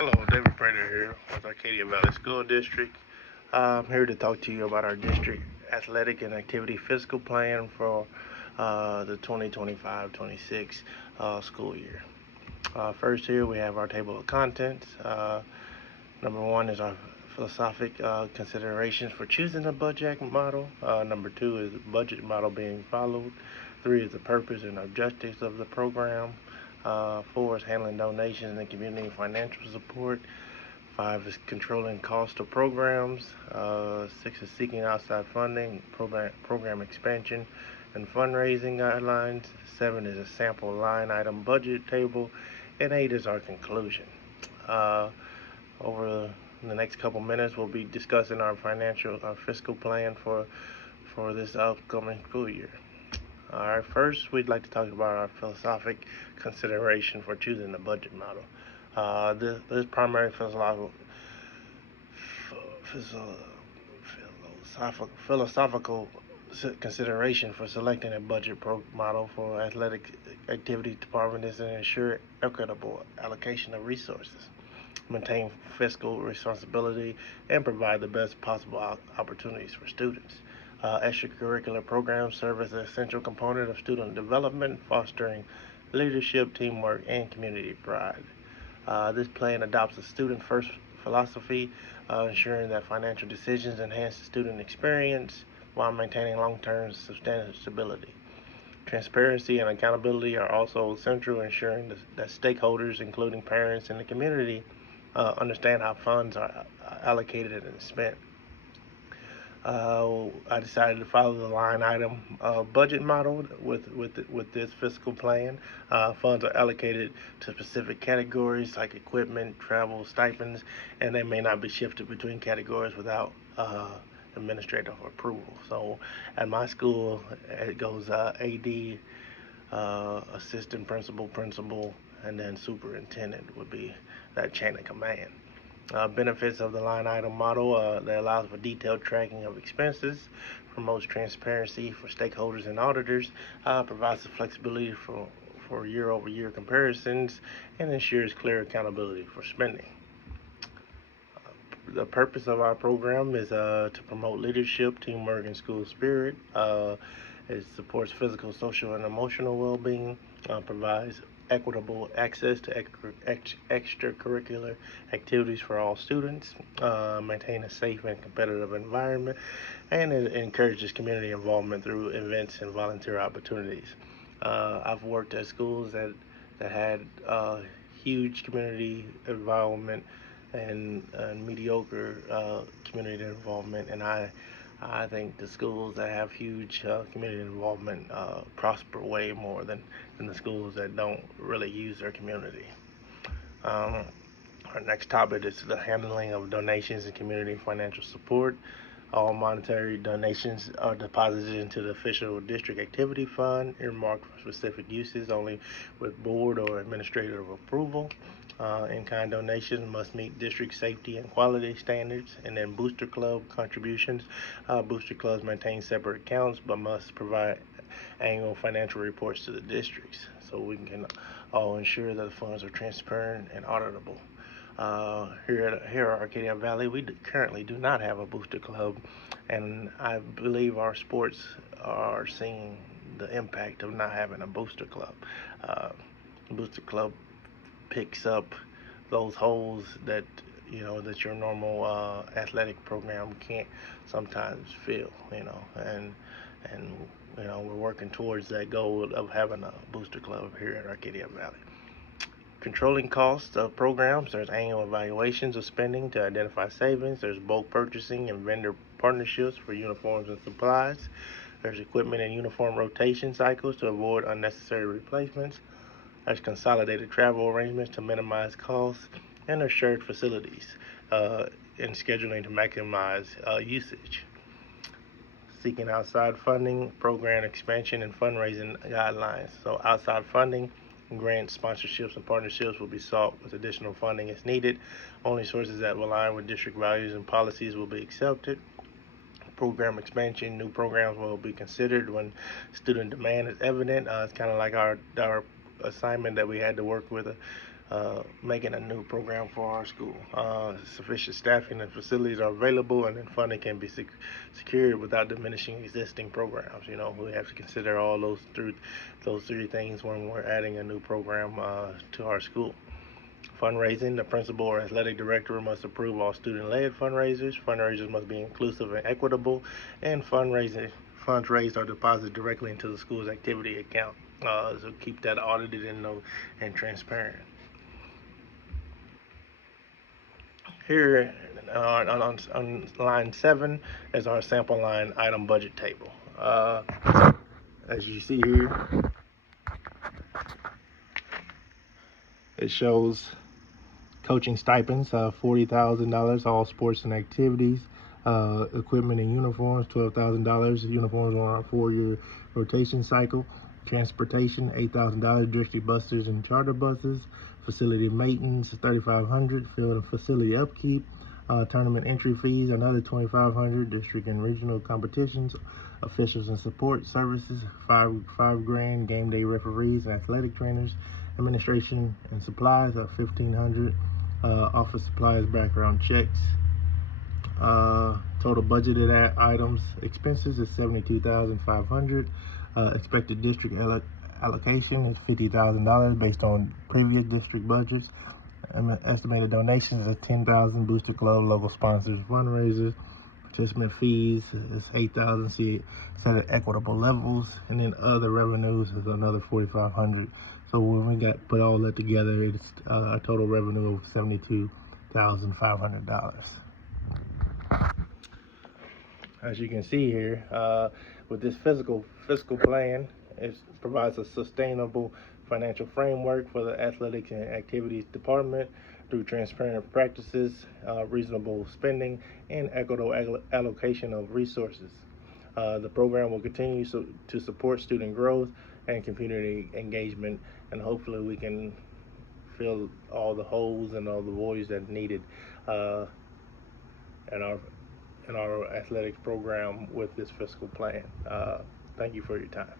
Hello, David Prater here with Arcadia Valley School District. I'm here to talk to you about our district athletic and activity fiscal plan for the 2025-26 school year. First, here we have our table of contents. Number one is our philosophic considerations for choosing a budget model. Number two is the budget model being followed. Three is the purpose and objectives of the program. Four is handling donations and community financial support. Five is controlling cost of programs. Six is seeking outside funding, program expansion, and fundraising guidelines. Seven is a sample line item budget table, and eight is our conclusion. Uh, Over the next couple minutes, we'll be discussing our fiscal plan for this upcoming school year. All right, first, we'd like to talk about our philosophic consideration for choosing the budget model. This primary philosophical consideration for selecting a budget model for athletic activity department is to ensure equitable allocation of resources, maintain fiscal responsibility, and provide the best possible opportunities for students. Extracurricular programs serve as an essential component of student development, fostering leadership, teamwork, and community pride. This plan adopts a student first philosophy, ensuring that financial decisions enhance the student experience while maintaining long term sustainability. Transparency and accountability are also central, ensuring that stakeholders, including parents and the community, understand how funds are allocated and spent. I decided to follow the line item budget model with this fiscal plan. Funds are allocated to specific categories like equipment, travel, stipends, and they may not be shifted between categories without administrative approval. So at my school, it goes AD, assistant principal, principal, and then superintendent would be that chain of command. Benefits of the line item model that allows for detailed tracking of expenses, promotes transparency for stakeholders and auditors, provides the flexibility for year over year comparisons, and ensures clear accountability for spending. The purpose of our program is to promote leadership, teamwork, and school spirit. It supports physical, social, and emotional well-being, provides equitable access to extracurricular activities for all students, maintain a safe and competitive environment, and it encourages community involvement through events and volunteer opportunities. I've worked at schools that had huge community involvement and mediocre community involvement, and I think the schools that have huge community involvement prosper way more than the schools that don't really use their community. Um, our next topic is the handling of donations and community financial support. All monetary donations are deposited into the official district activity fund, earmarked for specific uses only with board or administrative approval. In-kind donations must meet district safety and quality standards. And then booster club contributions. Booster clubs maintain separate accounts but must provide annual financial reports to the districts so we can all ensure that the funds are transparent and auditable. Here at Arcadia Valley, we currently do not have a booster club, and I believe our sports are seeing the impact of not having a booster club. Uh, Booster club picks up those holes that your normal athletic program can't sometimes fill. And we're working towards that goal of having a booster club here at Arcadia Valley. Controlling costs of programs. There's annual evaluations of spending to identify savings. There's bulk purchasing and vendor partnerships for uniforms and supplies. There's equipment and uniform rotation cycles to avoid unnecessary replacements. There's consolidated travel arrangements to minimize costs. And there's shared facilities and scheduling to maximize usage. Seeking outside funding, program expansion, and fundraising guidelines. So outside funding, grants, sponsorships, and partnerships will be sought with additional funding as needed. Only sources that align with district values and policies will be accepted. Program expansion, new programs will be considered when student demand is evident. It's kind of like our assignment that we had to work with making a new program for our school. Sufficient staffing and facilities are available, and then funding can be secured without diminishing existing programs. You know, we have to consider all those three things when we're adding a new program to our school. Fundraising: the principal or athletic director must approve all student-led fundraisers. Fundraisers must be inclusive and equitable, and funds raised are deposited directly into the school's activity account. So keep that audited and transparent. Here on line 7 is our sample line item budget table. As you see here, it shows coaching stipends, $40,000, all sports and activities, equipment and uniforms, $12,000, uniforms on a 4-year rotation cycle, transportation, $8,000, district buses and charter buses, facility maintenance, $3,500, field and facility upkeep, tournament entry fees, another $2,500, district and regional competitions, officials and support services, five grand, game day referees and athletic trainers, administration and supplies at $1,500, office supplies, background checks. Total budgeted items expenses is $72,500. Expected district allocation is $50,000 based on previous district budgets. Estimated donations is $10,000. Booster Club, local sponsors, fundraisers. Participant fees is $8,000. Set at equitable levels, and then other revenues is another $4,500. So when we put all that together, it's a total revenue of $72,500. As you can see here, with this fiscal plan, it provides a sustainable financial framework for the athletics and activities department through transparent practices, reasonable spending, and equitable allocation of resources. The program will continue to support student growth and community engagement, and hopefully we can fill all the holes and all the voids that needed in our athletics program with this fiscal plan. Thank you for your time.